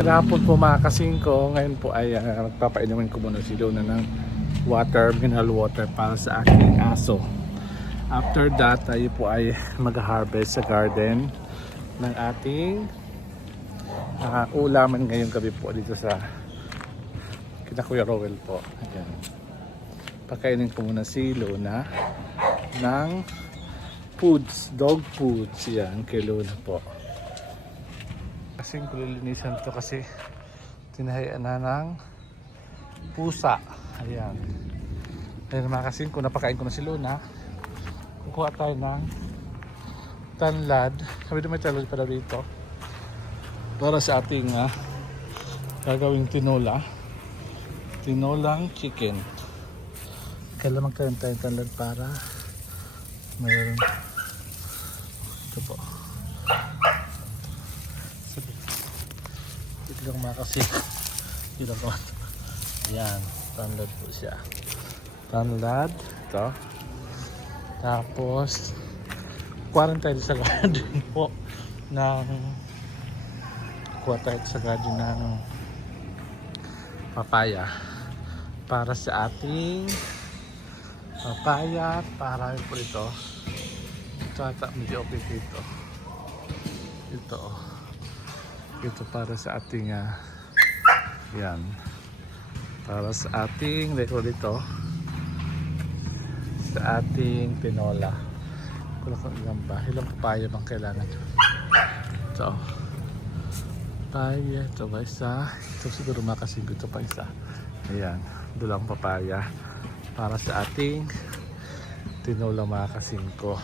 Hapon po mga kasingko, ngayon po ay magpapainumin ko muna si Luna ng water, mineral water para sa aking aso. After that, tayo po ay mag-harvest sa garden ng ating ulaman ngayong gabi po dito sa kina Kuya Rowell po. Ayan. Pakainin ko muna si Luna ng foods, dog foods. Yan, kay Luna po. Kasing kulilinisan to kasi tinahayaan na ng pusa. Ayan. Ayan mga kasing, kung napakain ko na si Luna, kukuha tayo ng tanlad. Sabi naman may tanlad pala dito para sa ating gagawing tinola. Tinolang chicken. Kailan magkaroon tayo ng tanlad para mayroon ito po. Ito lang mga kasi ito po. Ayan, tanlad po siya. Tanlad ito. Tapos quarantine sa garden po ng kuha tayo sa garden ng papaya para sa ating papaya. Para po ito ata medyo okay dito. Ito para sa ating yan, para sa ating dito sa ating tinola. Kulang ilang papaya bang kailangan. Ito papaya, ito ba isa, ito siguro makasinggo, ito pa isa. Ayan, dulang papaya para sa ating tinola mga kasingko.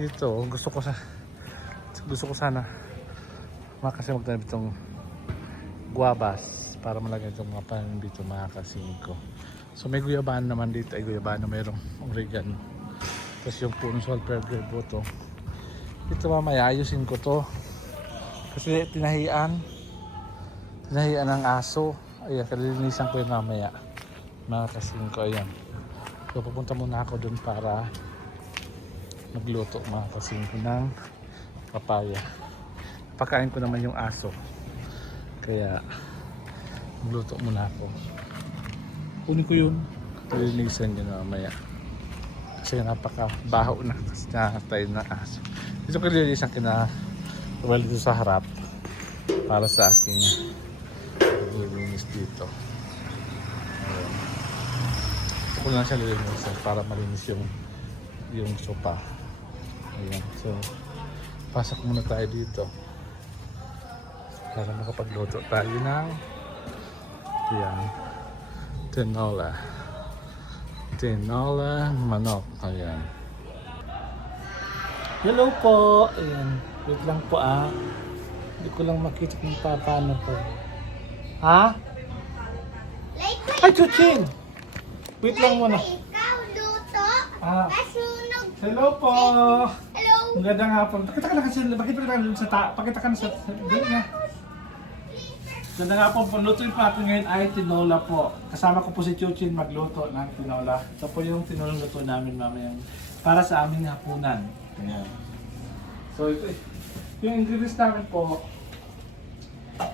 Ito gusto ko sana makasi magtanim itong guabas para malagay itong mga panin dito mga kasingko. So may guyabano naman dito, ay guyabano, mayroong oregano, tapos yung puno sulfur buto. Ito mamaya ayusin ko to kasi tinahian ng aso. Ayan, kalilinisan ko yung mamaya mga kasingko. Ayan, so pupunta muna ako dun para magluto mga kasingko ng papaya. Pakain ko naman yung aso, kaya magluto muna ako. Kunin ko yun, kalilinisan yun mamaya kasi napakabaho na kasi nakatayo ng aso. Ito kalilinisan kina well dito sa harap para sa aking lilinis dito. Ayan. Ito ko lang siya lilinisan para malinis yung sopa. Ayan, so pasok muna tayo dito para makapagluto tayo ng yan, tinola manok. Ayan. Hello po. Ayan, wait lang po hindi ko lang makita kung paano po. Ha? Ay, Chuchin! Wait lang muna. Ikaw, luto. Nasunog. Hello po. Hello. Magandang hapon. Pakita ka na kasi, pakita ka na sa doon nga. Magandang hapon po. Lutuin po natin ngayon ay tinola po. Kasama ko po si Chuchin magluto ng tinola. Ito po yung tinolang luto namin mamayang para sa aming hapunan. Ayan. So ito yung ingredients namin po.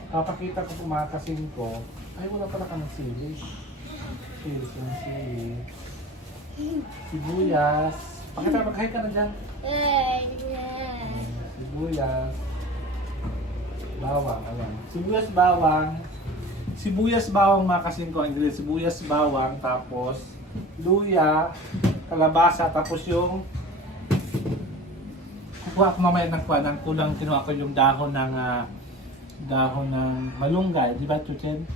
Papakita ko po mga kasingko. Ay, wala pala ka ng sili. Sibuyas. Pakita, magkahay ka na dyan. Sibuyas. Bawang, ayan. Sibuyas, bawang mga kasingko. Ang ingredients, sibuyas, bawang, tapos luya, kalabasa, tapos yung kuha ko mamaya ng kulang, kinuha ko yung dahon ng malunggay, di ba, Chuchen?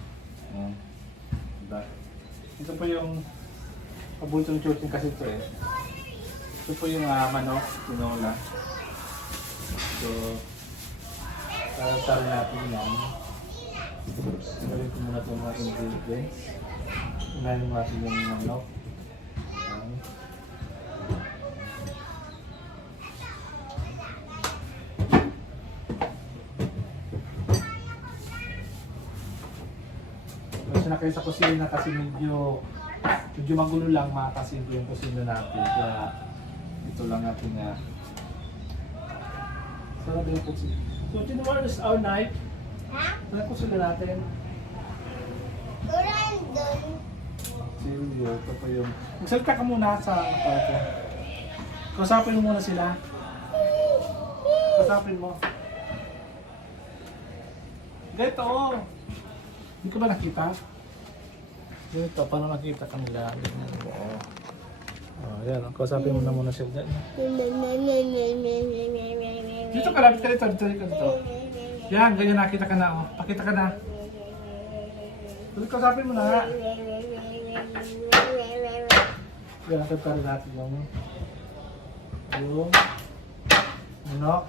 Diba? Ito po yung paborito ng Chuchen kasi ito eh. Ito po yung manok, tinola. So, tara natin yan. Galing ko muna itong mga ingredients. Unahin natin yung manok. Na kayo sa kusina kasi medyo magulo lang mga kasimple yung kusina natin. Kaya ito lang natin sarap yung So, tomorrow is our night. Ha? Ano po sila natin? Uran dun. Silvio, ito po yung... Magsalita ka muna sa ako. Kausapin mo muna sila. Kausapin mo. Ganito, oh. Hindi ko ba nakita? Ganito, paano nakita kanila? Ganyan, oo. Oh, yan. Kausapin mo na muna sila. Dito ka lang, dito, dito. Yan, ganyan nakita ka na, oh. Pakita ka na. Kausapin mo na nga. Yan, nakita rin natin yung manok.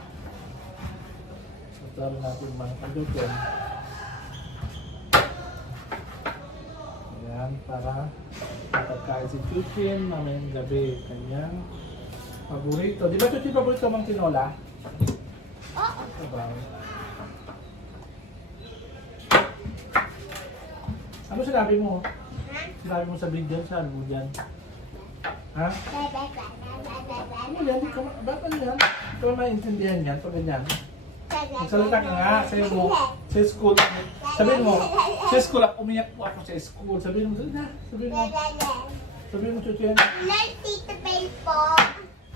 Nakita rin natin yung manok. Pagdutin. Ayan, para pagkain si Chuchin mamayang gabi. Kanyang paborito. Di ba Chuchin paborito mang tinola? Oo. Diba? Ano sinabi mo? Sinabi mo sa video, saan mo dyan? Ha? Ano yan? Ba't ano yan? Ito ba maintindihan yan? Pag ganyan? Magsalita ka nga, sa'yo mo, sa school. Sabihin mo, sa school ako, umiyak po ako sa school. Sabihin mo, sabihin mo. Sabihin mo, Chuchin. Learn Tito Bell po.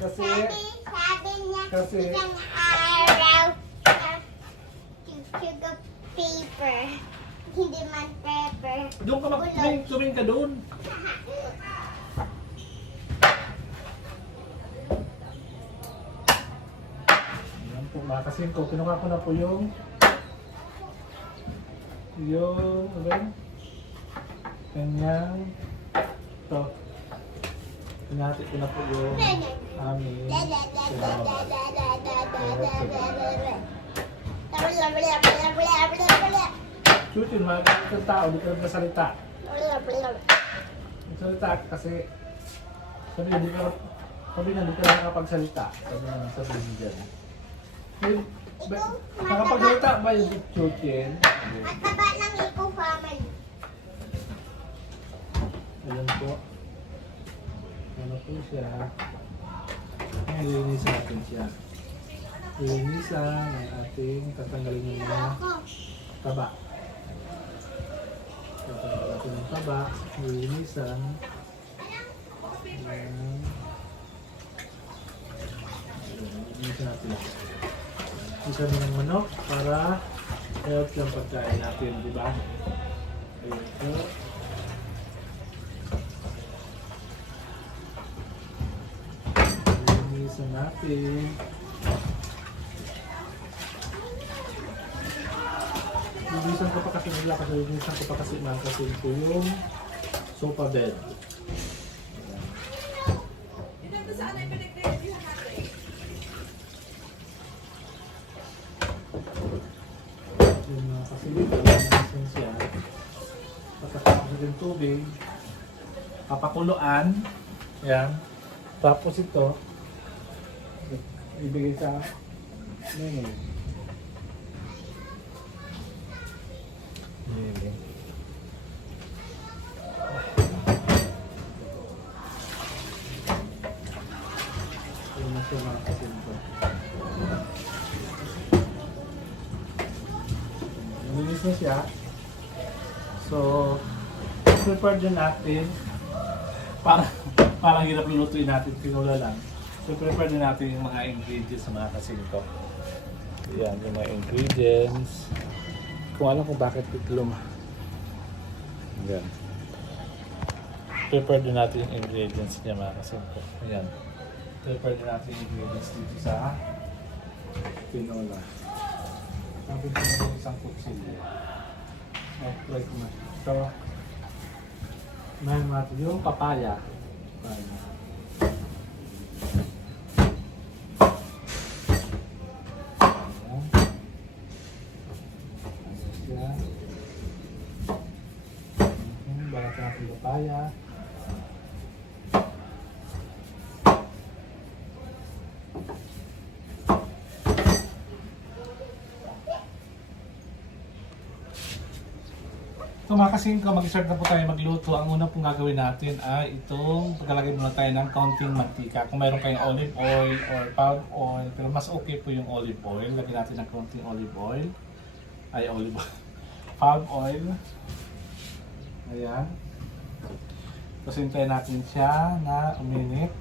Kasi, Sabi niya, Kasi- isang araw na sugar paper. Hindi man pepper. doon ka tumingin ka doon. Ayan po mga kasingko, kinuha ko na po yung ano ba yun? Kanyang ito. Pinati ko na po yung aming Chuchin, mga tao, di ka nagsasalita. Nagsalita ka kasi sabi na, di ka nakakapagsalita. Sabi na sa video dyan. Nakapagsalita ba yung Chuchin? At taba ng Eco Family. Ayan po. Ano po siya? Lilinisan natin siya. Lilinisan ang ating tatanggalin yung mga taba. Tatanggalin natin yung taba. Lilinisan. Ayan. Lilinisan natin. Isa mo ng manok para health yung pagkain natin, di ba? Ayan po. Lilinisan natin. Lilinisan ko pa kasi nila kasi lilinisan ko pa kasi man kasi ito yung sofa bed. Yung mga kasi lilinisan siya. Patapos din tubig. Papakuluan. Yan. Tapos ito ibigay sa menu. Ayun na siya mga kasinto. Linis na siya. So, prepare din natin parang hirap lulutuin natin, pinula lang. So, prepare din natin yung mga ingredients sa mga kasinto. Yan, yung mga ingredients. Kung alam kung bakit itlom. Yan. Prepare din natin yung ingredients niya mga kasinto. Ayan. Prepare din natin yung ingredients dito sa tinola. Sabi ko na isang kutsilyo. Try ko na. So, mayroon natin yung papaya. Papaya. Balat natin yung papaya. So mga kasingko, mag-start na po tayo magluto. Ang una pong gagawin natin ay itong paglalagay muna tayo ng kaunting mantika. Kung mayroon kayong olive oil or palm oil, pero mas okay po yung olive oil. Lagyan natin ng kaunting olive oil. Ay, olive oil. Palm oil. Ayan. Tapos hintayin natin siya na uminit.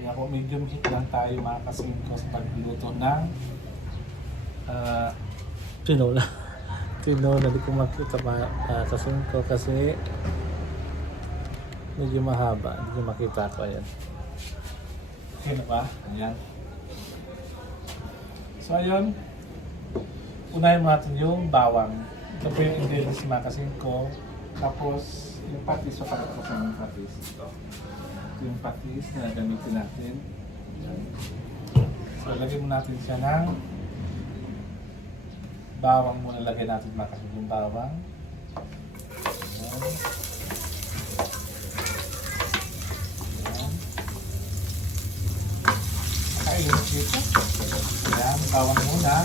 Ayan po, medium heat lang tayo mga kasingko sa pagluto ng tinola. Tinola, di ko makita mga kasingko kasi medyo mahaba. Hindi ko makita ko. Ayan. Okay na ba? Ayan. So ayun. Unahin mo natin yung bawang. Ito po yung ingredients mga kasingko. Tapos yung patis, so pagkakasan yung patis. Ito yung patis na gamitin natin. Ayan. So lagyan mo natin siya ng bawang muna, lagyan natin mga kasingko yung bawang. Ayan. Ayan. Nakainit dito. Ayan, bawang muna.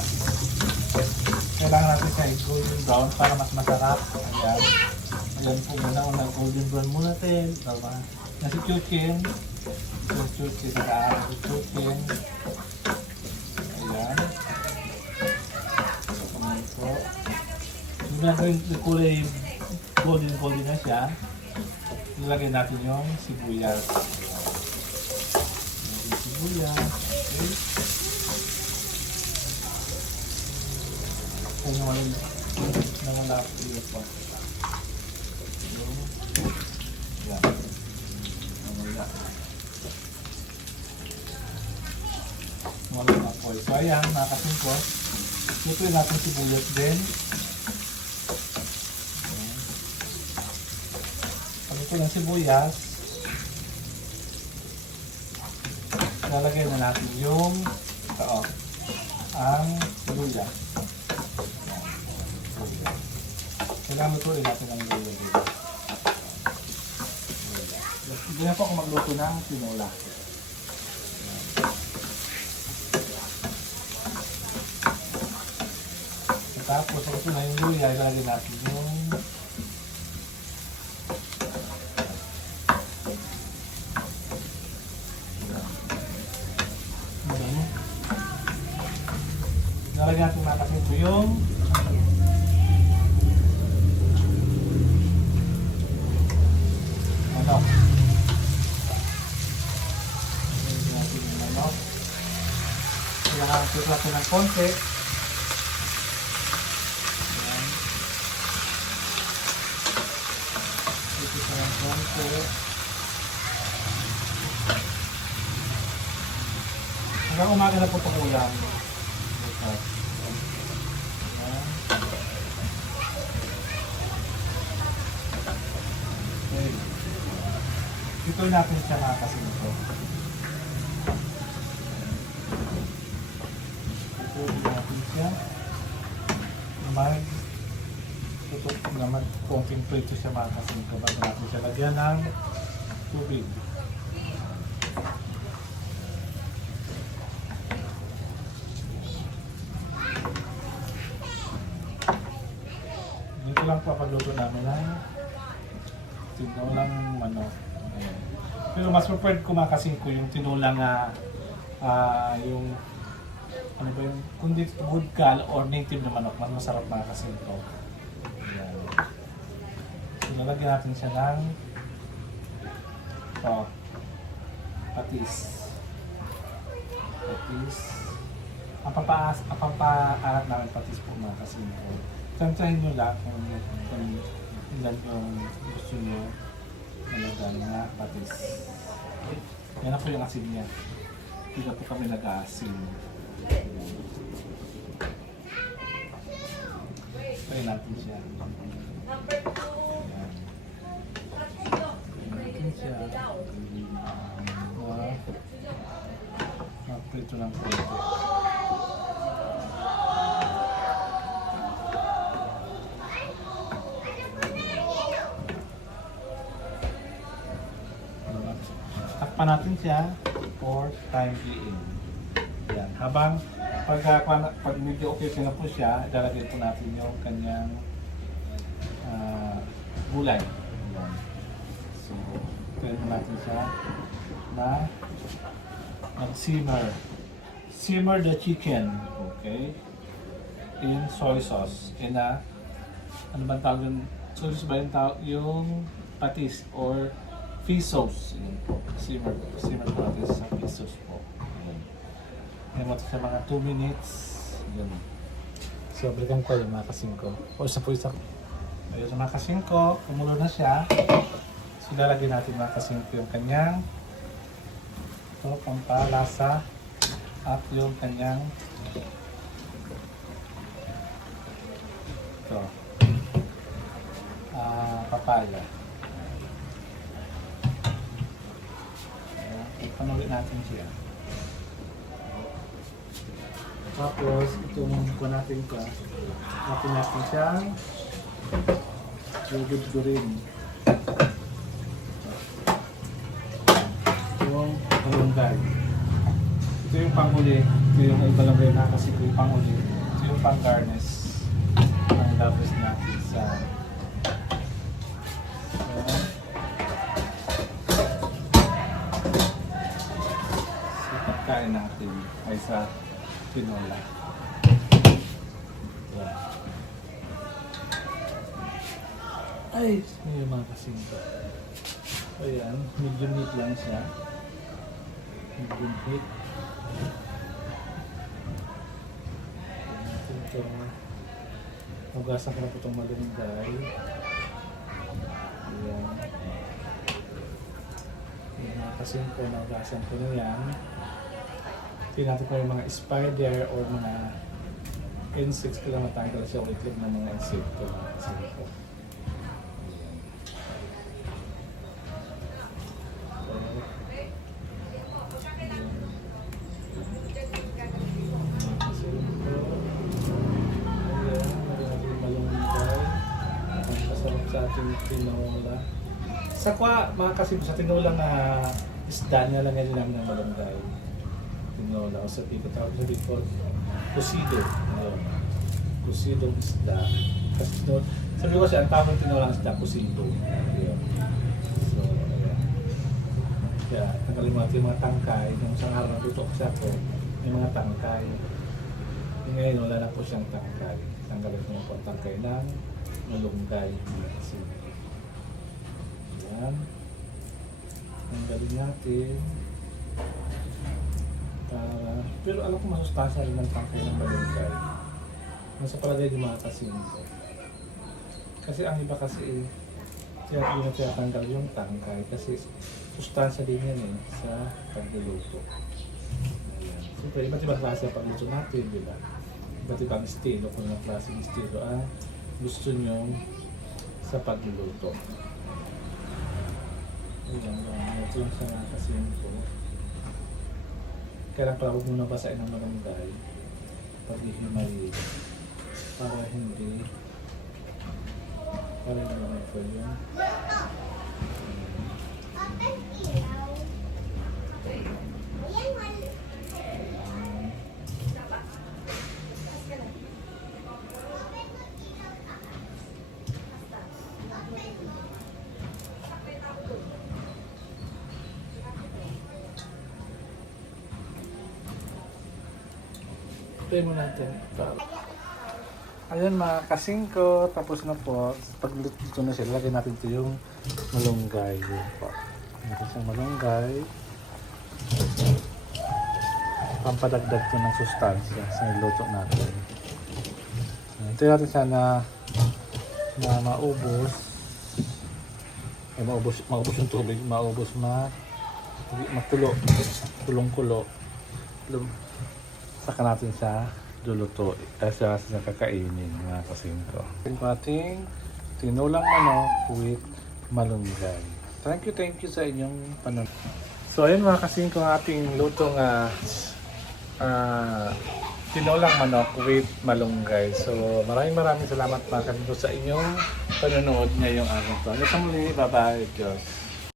Kailangan natin siya i-golden brown para mas masarap. Ayan. Ayan po muna, golden brown muna natin. Tama. Nasi chuchin. Chuchin, nag-aaral si chuchin. Ayan. So, kumain po. Yung nagawin kulay golden na siya, nilagay natin yung sibuyas. Yung sibuyas. Okay. Kaya wala po yun po. Yan. Wala. Wala na po. So ayan, mga kasingko. Lutuin natin sibuyas din. Pag ito ng sibuyas, lalagay na natin yung ang luya. Kailangan lutuin natin ang luya dito. Hindi na po ako magluto ng tinola. Tapos, ito na yung luya, ilalagay natin yung nalagyan natin mga kasingko yung manok. Nalagyan natin yung manok. Kailangan tuklasin ng konti. Ayan. Tuklasin ng konti. Hanggang umaga na po itong ulam. Ayan. Okay. Ituloy natin siya mga kasingko. Ituloy natin siya. Tutok naman konting prito siya mga kasingko. Bago natin siya lagyan ng tubig. Dito lang po pagluto namin ng tinolang manok. Ayan. Pero mas preferred ko mga kasingko yung tinolang yung ano ba yung kundi woodcal or native na manok, mas masarap mga kasingko. Ayan. So lalagyan natin siya ng patis. Ang papaarat namin patis po mga kasingko. Tantahin nyo lang kung ilan yung gusto nyo nalagyan na patis. Yan na po yung asin niya. Hindi na po kami nag-aasin. Try natin siya. Ayan. Natin siya. Prito ng prito. Takpan natin siya for time being. Yan. Habang pag medyo okay na po siya, ilalagay po natin yung kanyang gulay. Ayan. So, try natin siya na mag-simmer. Simmer the chicken, okay? In soy sauce. In a, ano ba tawag yun? Soy sauce ba yung yung patis or fish sauce. Ayan po. Simmer po natin sa fish sauce po. Ayan. Ayan mo ito sa mga 2 minutes. Ayan. So, balikan ko yung mga kasingko. O, isa. Ayun sa mga kasingko, kumulo na siya. So, lalagyan natin mga kasingko yung kanyang ito, pampalasa at yung kanyang ito, papaya. Panulit natin siya. Tapos, itong natin siyang gugud-gurin. Yung malunggay. Ito yung panghuli. Ito yung ibalagay na kasi ito yung panghuli. Ito yung pang-garnish ng labas natin sa pagkain natin ay sa tinola. Ay, may mga kasinta. Ayan, medium heat lang siya. Medium heat. Ito, hugasan ko na po itong malunggay. Ayan. Yung mga kasinta, hugasan ko na yan. Tingnan natin ko yung mga spider or mga insects ko lang matanggal siya o itlog ng mga insect ko. Mga kasinta. Sa ating tinola. Sa mga kasip sa tinola na isda niya lang yan namin ng malunggay. Tinola. O sa dito tawag sa dito, kusido. Kusidong isda. Kasi sabi ko siya, ang tawag ng tinola ng isda, kusido. So, ayan. Kaya, nakalimutan yung mga tangkay. Nung isang araw na tutok siya po, may mga tangkay. Ngayon, wala na po siyang tangkay. Tanggalin ko na po ang tangkay ng malunggay. Ayan. Tanggalin natin. Pero alam ko masustansya rin ng tangkay ng malunggay. Nasa palagay yung mga kasinto. Kasi ang iba kasi hindi na tinatanggal yung tangkay kasi sustansya din yan sa pagluluto. Ayan. Siyempre, iba't ibang klase ang pagluto natin, di ba? Iba't ibang estilo, kung anong klaseng estilo gusto nyo sa pagluluto. Ayan lang, ito lang sa mga kasinto. Kaya pala huwag muna basahin ng malunggay pag hihimali para hindi naman po yun. Try mo natin. Ayan mga kasingko, tapos na po. Pagluto na siya, lagyan natin ito yung malunggay. Yun po. Natin siyang malunggay. Pampadagdag ito ng sustansya sa niluto natin. Ito natin siya na maubos. Ay, maubos yung tubig, maubos matulo. Tulong-kulo. Saka natin siya luluto kasi sa kakainin mga kasingko. Yung ating tinulang manok with malunggay. Thank you sa inyong panonood. So ayun mga kasingko, ang ating lutong tinulang manok with malunggay. So maraming salamat mga kasingko sa inyong panonood ngayong araw to. Hanggang sa muli, bye-bye. Diyos.